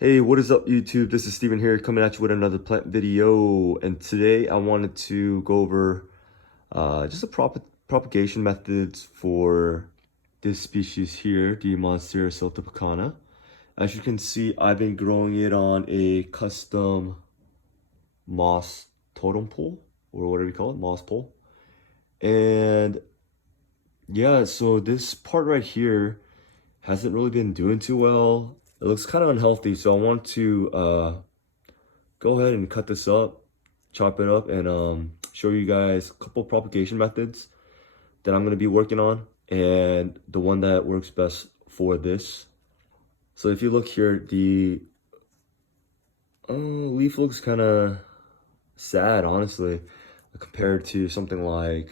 Hey, what is up YouTube? This is Steven here coming at you with another plant video, and today I wanted to go over just the propagation methods for this species here, the Monstera Siltepecana. As you can see, I've been growing it on a custom moss totem pole, or whatever you call it, moss pole. And yeah, so this part right here hasn't really been doing too well. It looks kind of unhealthy, so I want to go ahead and cut this up, chop it up, and show you guys a couple propagation methods that I'm going to be working on and the one that works best for this. So if you look here, the leaf looks kind of sad, honestly, compared to something like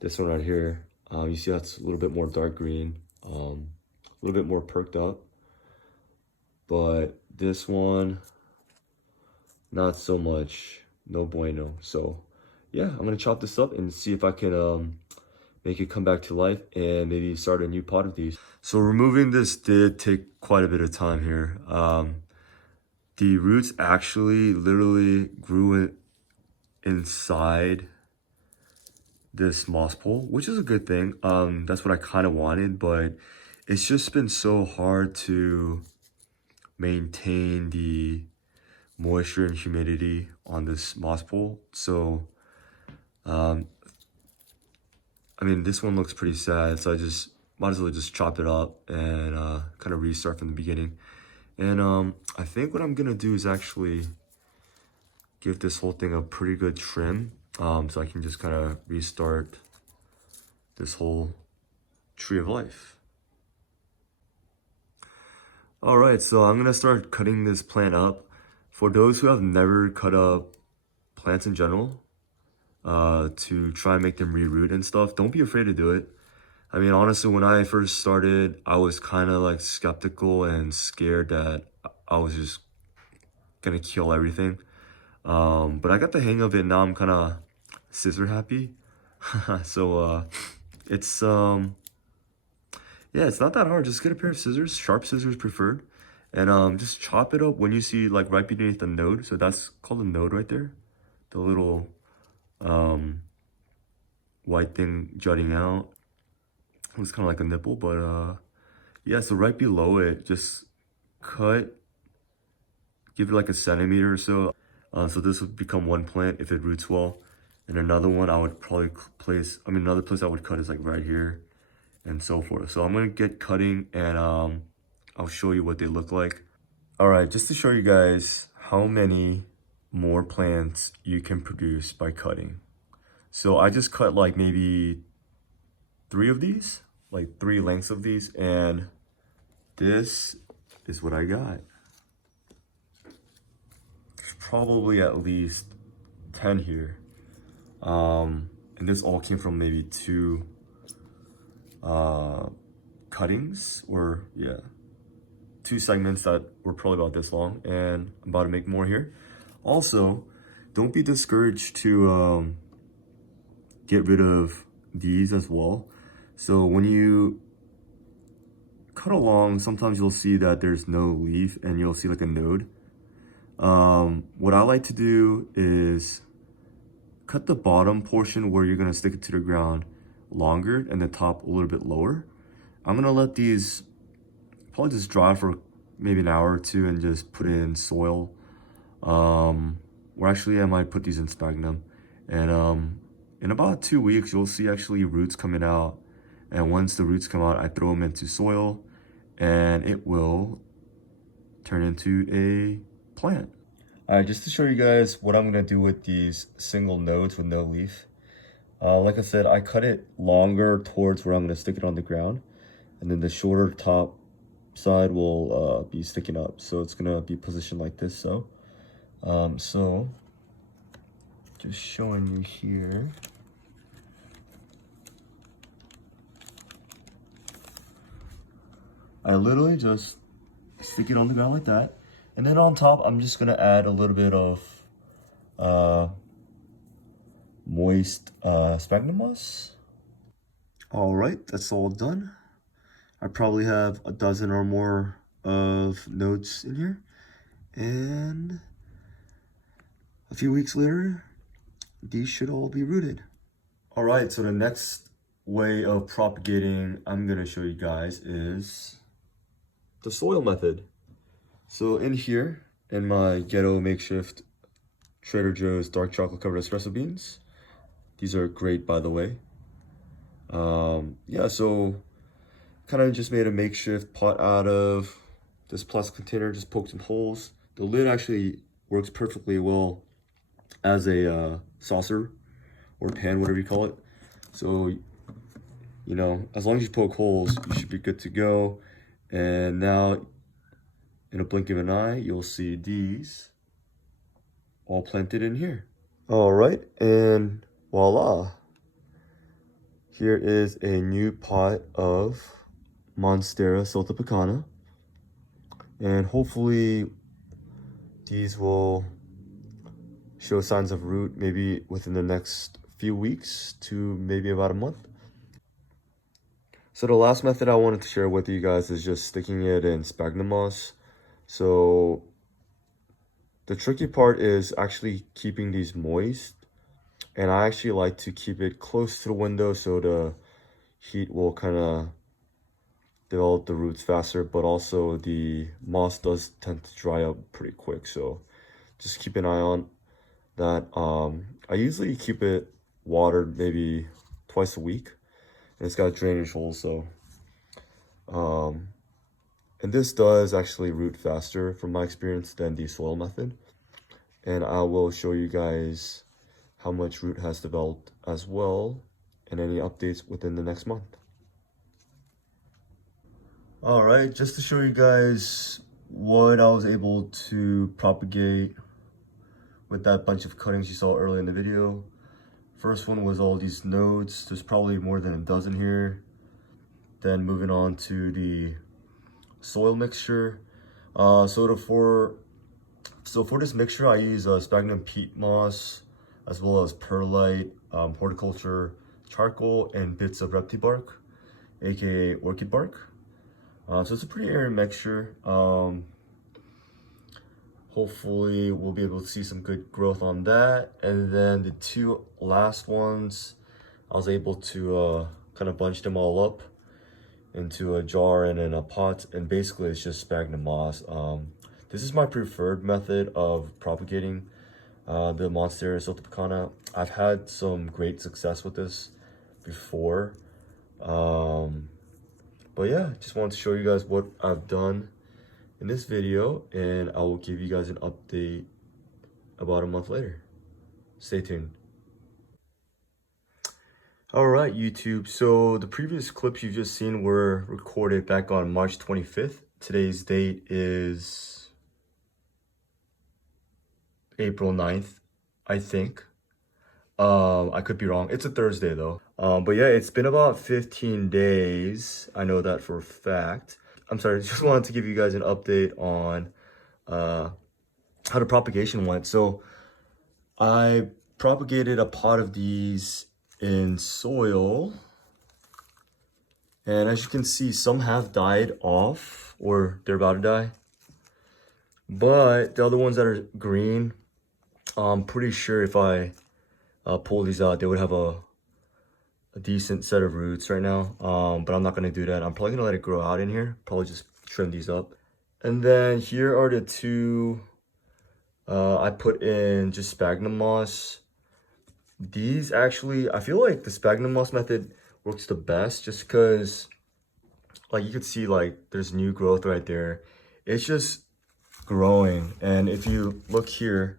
this one right here. You see that's a little bit more dark green, a little bit more perked up, but this one, not so much, no bueno. So yeah, I'm gonna chop this up and see if I can make it come back to life and maybe start a new pot of these. So removing this did take quite a bit of time here. The roots actually literally grew inside this moss pole, which is a good thing. That's what I kind of wanted, but it's just been so hard to maintain the moisture and humidity on this moss pole. So I mean, this one looks pretty sad, so I just might as well just chop it up and kind of restart from the beginning. And I think what I'm gonna do is actually give this whole thing a pretty good trim, so I can just kind of restart this whole tree of life. All right, so I'm gonna start cutting this plant up. For those who have never cut up plants in general, to try and make them reroot and stuff, don't be afraid to do it. I mean, honestly, when I first started, I was kind of like skeptical and scared that I was just gonna kill everything. But I got the hang of it. Now I'm kind of scissor happy. So it's yeah, it's not that hard. Just get a pair of scissors, sharp scissors preferred, and just chop it up when you see like right beneath the node. So that's called a node right there, the little white thing jutting out. It's kind of like a nipple, but yeah, so right below it, just cut, give it like a centimeter or so. So this would become one plant if it roots well. And another one I would probably place, another place I would cut is like right here and so forth. So I'm gonna get cutting and I'll show you what they look like. All right, just to show you guys how many more plants you can produce by cutting. So I just cut like maybe 3 of these, like 3 lengths of these, and this is what I got. There's probably at least 10 here. And this all came from maybe 2 cuttings, or yeah, 2 segments that were probably about this long, and I'm about to make more here. Also, don't be discouraged to get rid of these as well. So when you cut along, sometimes you'll see that there's no leaf and you'll see like a node. What I like to do is cut the bottom portion where you're gonna stick it to the ground longer and the top a little bit lower. I'm gonna let these probably just dry for maybe an hour or 2 and just put it in soil. Or actually I might put these in sphagnum. And in about 2 weeks, you'll see actually roots coming out. And once the roots come out, I throw them into soil and it will turn into a plant. All right, just to show you guys what I'm gonna do with these single nodes with no leaf. Like I said, I cut it longer towards where I'm gonna stick it on the ground. And then the shorter top side will be sticking up. So it's gonna be positioned like this, so. So, just showing you here. I literally just stick it on the ground like that. And then on top, I'm just gonna add a little bit of moist sphagnum moss. All right, that's all done. I probably have a dozen or more of nodes in here. And a few weeks later, these should all be rooted. All right, so the next way of propagating I'm gonna show you guys is the soil method. So in here, in my ghetto makeshift Trader Joe's dark chocolate covered espresso beans, these are great, by the way. Yeah, so kind of just made a makeshift pot out of this plastic container, just poked some holes. The lid actually works perfectly well as a saucer or pan, whatever you call it. So, you know, as long as you poke holes, you should be good to go. And now, in a blink of an eye, you'll see these all planted in here. All right, and voila. Here is a new pot of Monstera Siltepecana. And hopefully these will show signs of root maybe within the next few weeks to maybe about a month. So the last method I wanted to share with you guys is just sticking it in sphagnum moss. So the tricky part is actually keeping these moist. And I actually like to keep it close to the window so the heat will kind of develop the roots faster, but also the moss does tend to dry up pretty quick. So just keep an eye on that. I usually keep it watered maybe twice a week. And it's got drainage holes, so and this does actually root faster from my experience than the soil method. And I will show you guys how much root has developed as well and any updates within the next month. All right, just to show you guys what I was able to propagate with that bunch of cuttings you saw earlier in the video. First one was all these nodes. There's probably more than a dozen here. Then moving on to the soil mixture. So for this mixture, I use sphagnum peat moss, as well as perlite, horticulture charcoal, and bits of repti bark, aka orchid bark. So it's a pretty airy mixture. Hopefully we'll be able to see some good growth on that. And then the two last ones, I was able to kind of bunch them all up into a jar and in a pot, and basically it's just sphagnum moss. This is my preferred method of propagating the Monstera Siltepecana. I've had some great success with this before. But yeah, just wanted to show you guys what I've done in this video, and I will give you guys an update about a month later. Stay tuned. All right, YouTube. So the previous clips you've just seen were recorded back on March 25th. Today's date is April 9th, I think. I could be wrong. It's a Thursday though. But yeah, it's been about 15 days. I know that for a fact. I'm sorry, just wanted to give you guys an update on how the propagation went. So I propagated a pot of these in soil, and as you can see, some have died off or they're about to die, but the other ones that are green, I'm pretty sure if I pull these out, they would have a decent set of roots right now. But I'm not gonna do that. I'm probably gonna let it grow out in here, probably just trim these up. And then here are the two I put in just sphagnum moss. These actually, I feel like the sphagnum moss method works the best, just because like you could see like there's new growth right there. It's just growing. And if you look here,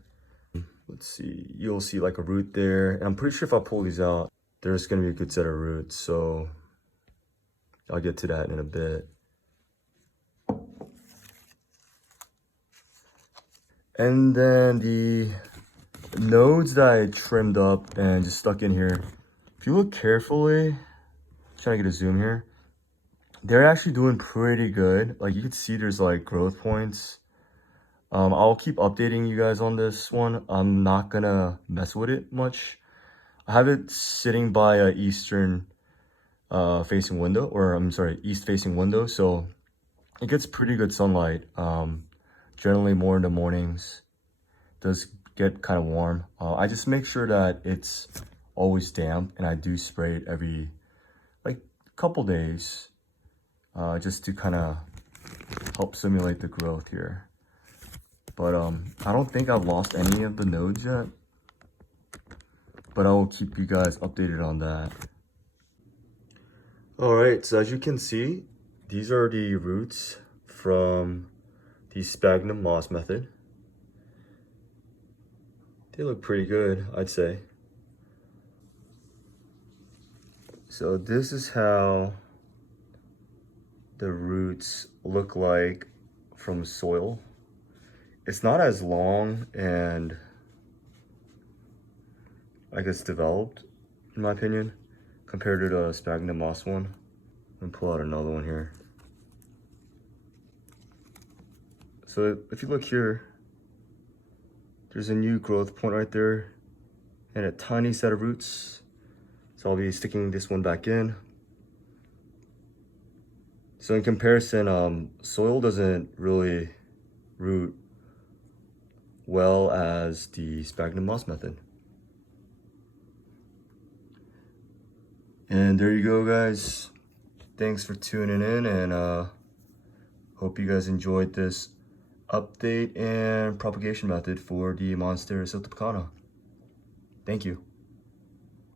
let's see, you'll see like a root there. And I'm pretty sure if I pull these out, there's gonna be a good set of roots. So I'll get to that in a bit. And then the nodes that I trimmed up and just stuck in here, if you look carefully, trying to get a zoom here, they're actually doing pretty good. Like you can see there's like growth points. I'll keep updating you guys on this one. I'm not gonna mess with it much. I have it sitting by a eastern facing window, or I'm sorry, east facing window. So it gets pretty good sunlight. Generally more in the mornings. Does get kind of warm. I just make sure that it's always damp, and I do spray it every like couple days, just to kind of help simulate the growth here. But I don't think I've lost any of the nodes yet, but I will keep you guys updated on that. All right, so as you can see, these are the roots from the sphagnum moss method. They look pretty good, I'd say. So this is how the roots look like from soil. It's not as long and I guess developed, in my opinion, compared to the sphagnum moss one. Let me pull out another one here. So if you look here, there's a new growth point right there and a tiny set of roots. So I'll be sticking this one back in. So in comparison, soil doesn't really root well as the sphagnum moss method. And there you go, guys. Thanks for tuning in, and hope you guys enjoyed this update and propagation method for the Monstera Siltepecana. Thank you.